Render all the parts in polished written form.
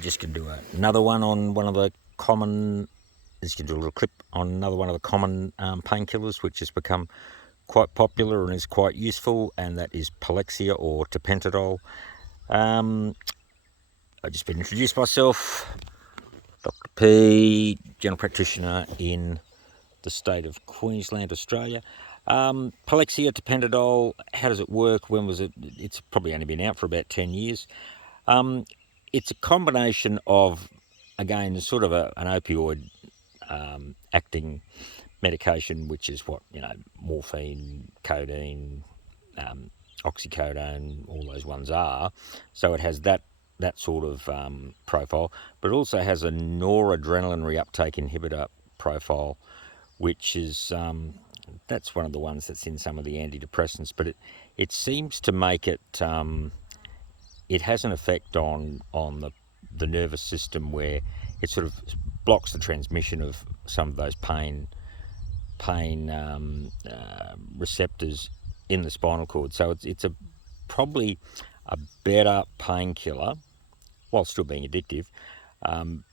Just going to do another one on one of the common, just going to do a little clip on another one of the common painkillers, which has become quite popular and is quite useful, and that is Palexia or tapentadol. I've just been introduced myself, Dr. P, general practitioner in the state of Queensland, Australia. Palexia, tapentadol, how does it work? When was it? It's probably only been out for about 10 years. It's a combination of, again, sort of an opioid acting medication, which is what, morphine, codeine, oxycodone, all those ones are. So it has that sort of profile, but it also has a noradrenaline reuptake inhibitor profile, which is that's one of the ones that's in some of the antidepressants, but it seems to make it it has an effect on the nervous system, where it sort of blocks the transmission of some of those pain receptors in the spinal cord. So it's probably a better painkiller, while still being addictive,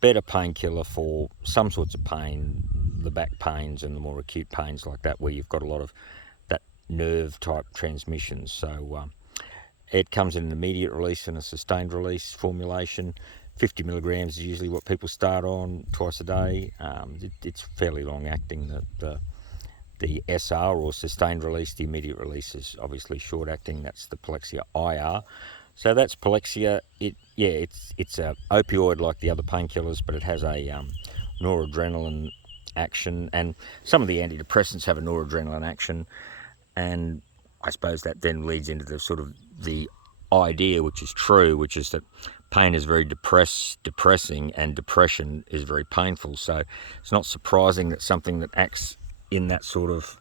better painkiller for some sorts of pain, the back pains and the more acute pains like that, where you've got a lot of that nerve type transmissions. So it comes in an immediate release and a sustained release formulation. 50 milligrams is usually what people start on twice a day. It's fairly long acting. The SR or sustained release, the immediate release, is obviously short acting. That's the Palexia IR. So that's Palexia. It's a opioid like the other painkillers, but it has a noradrenaline action, and some of the antidepressants have a noradrenaline action, and I suppose that then leads into the sort of the idea, which is true, which is that pain is very depressing, and depression is very painful. So it's not surprising that something that acts in that sort of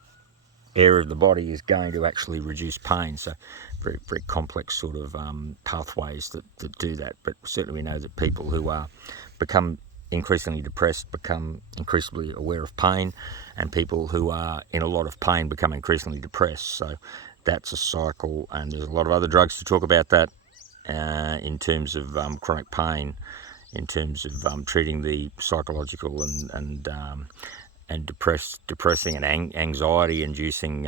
area of the body is going to actually reduce pain. So very, very complex sort of pathways that do that. But certainly we know that people who become increasingly depressed become increasingly aware of pain, and people who are in a lot of pain become increasingly depressed. So that's a cycle, and there's a lot of other drugs to talk about that in terms of chronic pain, in terms of treating the psychological and depressing and anxiety-inducing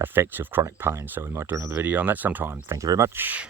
effects of chronic pain. So we might do another video on that sometime. Thank you very much.